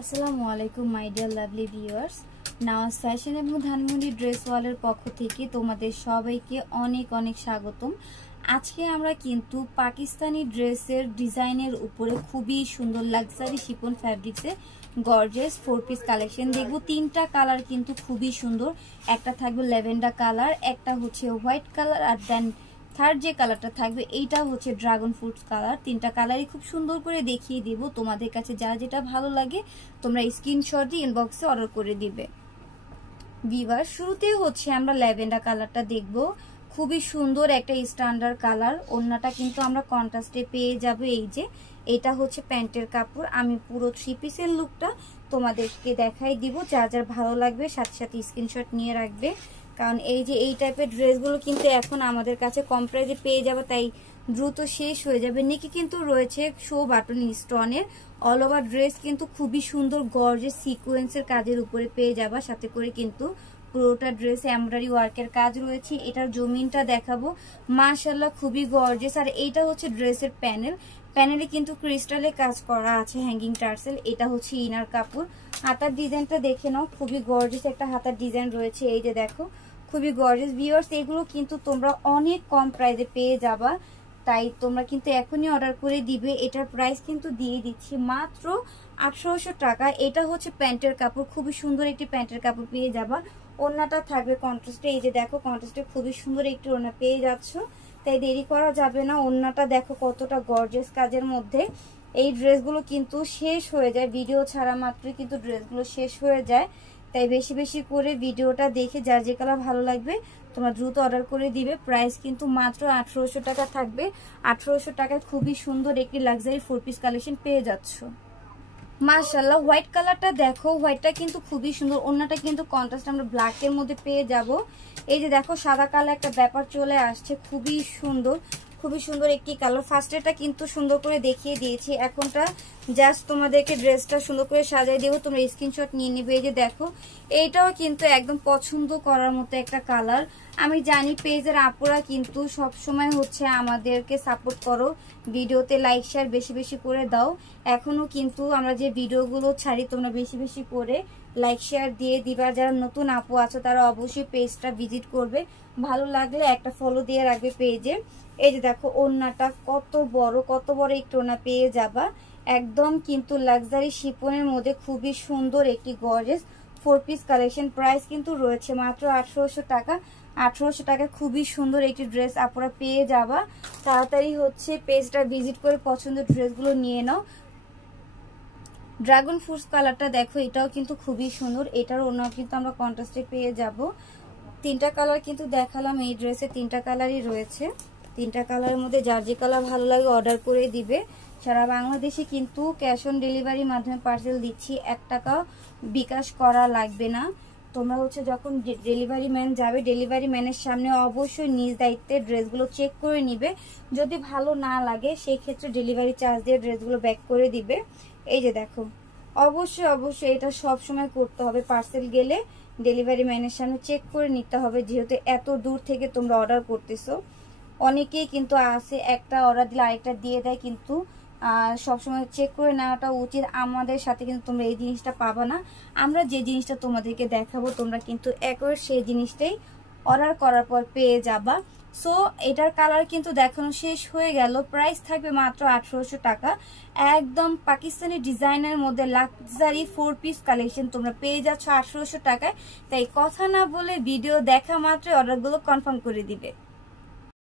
আসসালামু আলাইকুম my dear lovely viewers. Nawaz fashion এবং ধানমন্ডি ড্রেস ওয়ালের পক্ষ থেকে তোমাদের সবাইকে অনেক অনেক স্বাগতম। আজকে আমরা কিন্তু পাকিস্তানি ড্রেসের ডিজাইনের উপরে খুবই সুন্দর লাক্সারি শিফন ফ্যাব্রিক্সে গর্জিয়াস 4 পিস কালেকশন দেখব। তিনটা কালার কিন্তু খুবই সুন্দর, একটা থাকবে ল্যাভেন্ডার কালার, একটা হচ্ছে হোয়াইট কালার, আর দেন থার্ড যে কালারটা থাকবে এইটা হচ্ছে ড্রাগন ফ্রুট কালার। তিনটা কালারই খুব সুন্দর করে দেখিয়ে দিব। তোমাদের কাছে যা যেটা ভালো লাগে তোমরা স্ক্রিনশট দিয়ে ইনবক্সে অর্ডার করে দিবে। ভিউয়ার, শুরুতেই হচ্ছে আমরা ল্যাভেন্ডার কালারটা দেখব। খুবই সুন্দর একটা স্ট্যান্ডার্ড কালার। ওড়নাটা কিন্তু আমরা কন্ট্রাস্টে পেয়ে যাব। এই যে এটা হচ্ছে প্যান্টের কাপড়। আমি পুরো 3 পিসের লুকটা তোমাদেরকে দেখাই দিব। যার যার ভালো লাগবে সাথে সাথে স্ক্রিনশট নিয়ে রাখবে, কারণ এই যে এই টাইপের ড্রেসগুলো কিন্তু এখন আমাদের কাছে কম প্রাইসে পেয়ে যাবে, তাই দ্রুত শেষ হয়ে যাবে। নিচে কিন্তু রয়েছে শো বাটন স্টোনের অল ওভার ড্রেস, কিন্তু খুবই সুন্দর গর্জিয়াস সিকোয়েন্সের কাজের উপরে পেয়ে যাবা। সাথে করে কিন্তু পুরোটা ড্রেস এমব্রয়ডারি ওয়ার্কের কাজ রয়েছে। এটার জমিনটা দেখাবো, মাশাআল্লাহ খুবই গর্জিয়াস। আর এইটা হচ্ছে ড্রেসের প্যানেলে কিন্তু ক্রিস্টালে কাজ করা আছে, হ্যাঙ্গিং টার্সেল। এটা হচ্ছে ইনার কাপড়। হাতার ডিজাইনটা দেখে নাও, খুবই গর্জিয়াস একটা হাতার ডিজাইন রয়েছে। এই যে দেখো, খুবই গর্জিয়াস। ভিউয়ার্স, এগুলো কিন্তু তোমরা অনেক কম প্রাইসে পেয়ে যাবা, তাই তোমরা কিন্তু এখনই অর্ডার করে দিবে। এটার প্রাইস কিন্তু দিয়ে দিচ্ছি মাত্র 1800 টাকা। এটা হচ্ছে প্যান্টের কাপড়, খুবই সুন্দর একটি প্যান্টের কাপড় পেয়ে যাবা। ওড়নাটা থাকবে কন্ট্রাস্টে। এই যে দেখো, কন্ট্রাস্টে খুবই সুন্দর একটি ওড়না পেয়ে যাচ্ছ, তাই দেরি করা যাবে না। ওড়নাটা দেখো কতটা গর্জিয়াস কাজের মধ্যে। এই ড্রেসগুলো কিন্তু শেষ হয়ে যায়, ভিডিও ছাড়া মাত্রই কিন্তু ড্রেসগুলো শেষ হয়ে যায়, তাই বেশি বেশি করে ভিডিওটা দেখে যার যে কালার ভালো লাগবে তোমরা দ্রুত অর্ডার করে দিবে। প্রাইস কিন্তু মাত্র 1800 টাকা থাকবে। 1800 টাকায় খুবই সুন্দর একটি লাক্সারি 4 পিস কালেকশন পেয়ে যাচ্ছ। মাশাআল্লাহ, হোয়াইট কালারটা দেখো, হোয়াইটটা কিন্তু খুবই সুন্দর। ওড়নাটা কিন্তু কন্ট্রাস্ট আমরা ব্ল্যাকের মধ্যে পেয়ে যাব। এই যে দেখো, সাদা কালার একটা ব্যাপার চলে আসছে, খুবই সুন্দর, খুবই সুন্দর একটি কালার। ফার্স্টেটা কিন্তু সুন্দর করে দেখিয়ে দিয়েছি, এখনটা জাস্ট তোমাদেরকে ড্রেসটা সুন্দর করে সাজিয়ে দেবো, তোমরা স্ক্রিনশট নিয়ে নেবে। এই যে দেখো, এইটাও কিন্তু একদম পছন্দ করার মতো একটা কালার। আমি জানি পেজের আপুরা কিন্তু সব সময় হচ্ছে আমাদেরকে সাপোর্ট করো, ভিডিওতে লাইক শেয়ার বেশি বেশি করে দাও। এখনো কিন্তু আমরা যে ভিডিওগুলো ছাড়ি তোমরা বেশি বেশি করে লাইক শেয়ার দিয়ে দিবা। যারা নতুন আপু আছো তারা অবশ্যই পেজটা ভিজিট করবে, ভালো লাগলে একটা ফলো দিয়ে রাখবে পেজে। এই যে দেখো, ওড়নাটা কত বড় একটু ওড়না পেয়ে যাবা। একদম কিন্তু লাক্সারি শিপনের মধ্যে খুবই সুন্দর একটি গর্জিয়াস 4 পিস কালেকশন। প্রাইস কিন্তু রয়েছে মাত্র 1800 টাকা। 1800 টাকা খুবই সুন্দর একটি ড্রেস আপনারা পেয়ে যাবা। তাড়াতাড়ি হচ্ছে পেজটা ভিজিট করে পছন্দের ড্রেসগুলো নিয়ে নাও। ড্রাগন ফ্রুটস কালারটা দেখো, এটাও কিন্তু খুবই সুন্দর। এটার ওড়নাও কিন্তু আমরা কন্ট্রাস্টে পেয়ে যাব। তিনটা কালার কিন্তু দেখালাম, এই ড্রেসে তিনটা কালারই রয়েছে। তিনটা কালারের মধ্যে যার যে কালার ভালো লাগে অর্ডার করে দিবে। সারা বাংলাদেশে কিন্তু ক্যাশ অন ডেলিভারির মাধ্যমে পার্সেল দিচ্ছি, 1 টাকা বিকাশ করা লাগবে না। তোমরা হচ্ছে যখন ডেলিভারি ম্যান যাবে, ডেলিভারি ম্যানের সামনে অবশ্যই নিজ দায়িত্বে ড্রেসগুলো চেক করে নিবে। যদি ভালো না লাগে সেই ক্ষেত্রে ডেলিভারি চার্জ দিয়ে ড্রেসগুলো ব্যাক করে দিবে। এই যে দেখো, অবশ্যই এটা সব সময় করতে হবে। পার্সেল গেলে ডেলিভারি ম্যানের সামনে চেক করে নিতে হবে, যেহেতু এত দূর থেকে তোমরা অর্ডার করতেছো। অনেকেই কিন্তু আছে একটা অর্ডার দিলে আরেকটা দিয়ে দেয়, কিন্তু সবসময় চেক করে নেওয়াটা উচিত। আমাদের সাথে কিন্তু তোমরা এই জিনিসটা পাবা না। আমরা যে জিনিসটা তোমাদেরকে দেখাবো তোমরা কিন্তু একবার সেই জিনিসটাই অর্ডার করার পর পেয়ে যাবা। সো এটার কালার কিন্তু দেখানো শেষ হয়ে গেল। প্রাইস থাকবে মাত্র 1800 টাকা। একদম পাকিস্তানি ডিজাইনের মধ্যে লাক্সারি 4 পিস কালেকশন তোমরা পেয়ে যাচ্ছ 1800 টাকায়। তাই কথা না বলে ভিডিও দেখা মাত্র অর্ডারগুলো কনফার্ম করে দিবে।